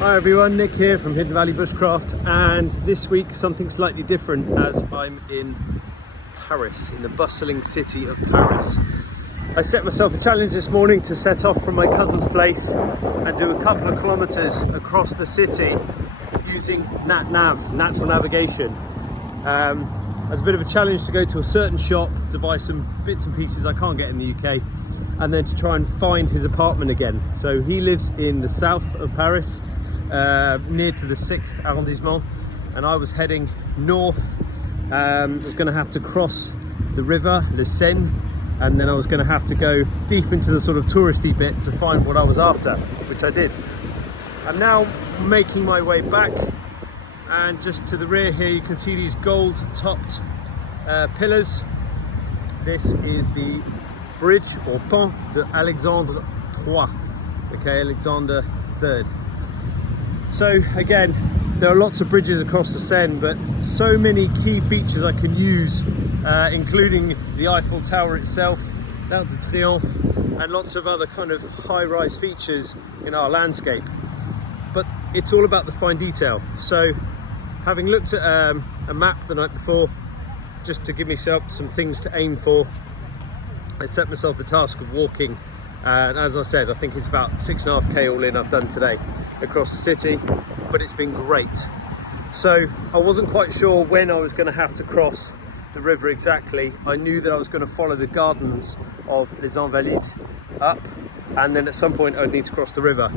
Hi everyone, Nick here from Hidden Valley Bushcraft, and this week something slightly different as I'm in Paris, in the bustling city of Paris. I set myself a challenge this morning to set off from my cousin's place and do a couple of kilometers across the city using Nat Nav, natural navigation. As a bit of a challenge to go to a certain shop to buy some bits and pieces I can't get in the UK, and then to try and find his apartment again. So he lives in the south of Paris, near to the 6th arrondissement, and I was heading north. I was going to have to cross the river, the Seine, and then I was going to have to go deep into the sort of touristy bit to find what I was after, which I did. I'm now making my way back, and just to the rear here you can see these gold topped pillars. This is the bridge or pont de Alexandre III, okay, Alexander III. So again, there are lots of bridges across the Seine, but so many key features I can use, including the Eiffel Tower itself, l'Arc de Triomphe, and lots of other kind of high-rise features in our landscape. But it's all about the fine detail. So having looked at a map the night before, just to give myself some things to aim for, I set myself the task of walking, and as I said, I think it's about 6.5k all in I've done today across the city, but it's been great. So I wasn't quite sure when I was going to have to cross the river exactly. I knew that I was going to follow the gardens of Les Invalides up, and then at some point I'd need to cross the river.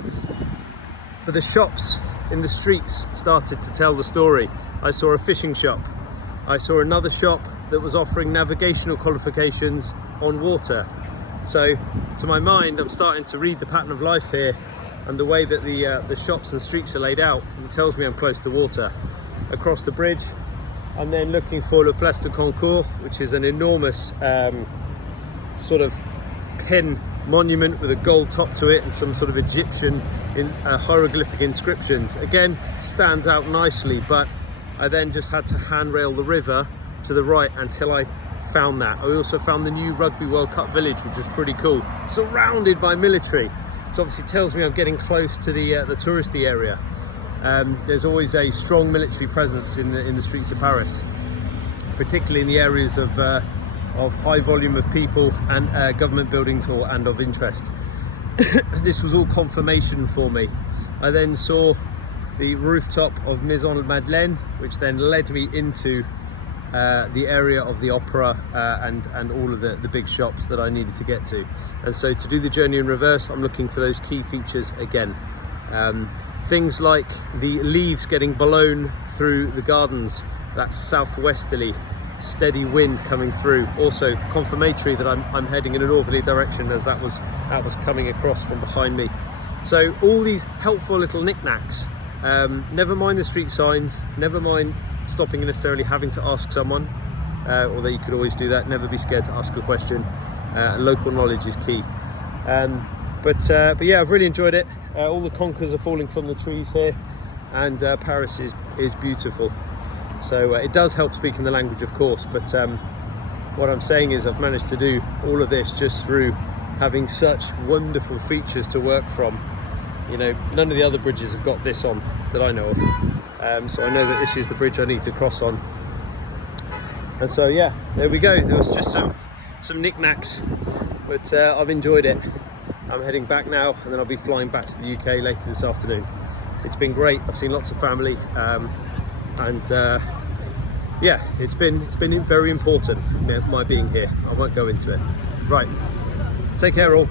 But the shops in the streets started to tell the story. I saw a fishing shop. I saw another shop that was offering navigational qualifications on water. So to my mind, I'm starting to read the pattern of life here, and the way that the shops and streets are laid out, it tells me I'm close to water. Across the bridge, I'm then looking for Le Place de Concours, which is an enormous sort of pen monument with a gold top to it and some sort of Egyptian hieroglyphic inscriptions. Again, stands out nicely, but I then just had to handrail the river to the right until I found that. I also found the new Rugby World Cup village, which is pretty cool, surrounded by military. So obviously tells me I'm getting close to the touristy area. There's always a strong military presence in the streets of Paris, particularly in the areas of high volume of people and government buildings and of interest. This was all confirmation for me. I then saw the rooftop of Maison Madeleine, which then led me into the area of the opera and all of the big shops that I needed to get to. And so to do the journey in reverse, I'm looking for those key features again. Things like the leaves getting blown through the gardens, that southwesterly steady wind coming through, also confirmatory that I'm heading in a northerly direction, as that was coming across from behind me. So all these helpful little knickknacks. Never mind the street signs, never mind stopping and necessarily having to ask someone, although you could always do that. Never be scared to ask a question. Local knowledge is key. But yeah, I've really enjoyed it. All the conkers are falling from the trees here, and Paris is beautiful. So it does help speaking the language, of course, but what I'm saying is I've managed to do all of this just through having such wonderful features to work from. You know, none of the other bridges have got this on that I know of. So I know that this is the bridge I need to cross on. And so yeah, there we go. There was just some knickknacks, but I've enjoyed it. I'm heading back now, and then I'll be flying back to the UK later this afternoon. It's been great. I've seen lots of family, and yeah, it's been very important, you know, my being here. I won't go into it. Right, take care all.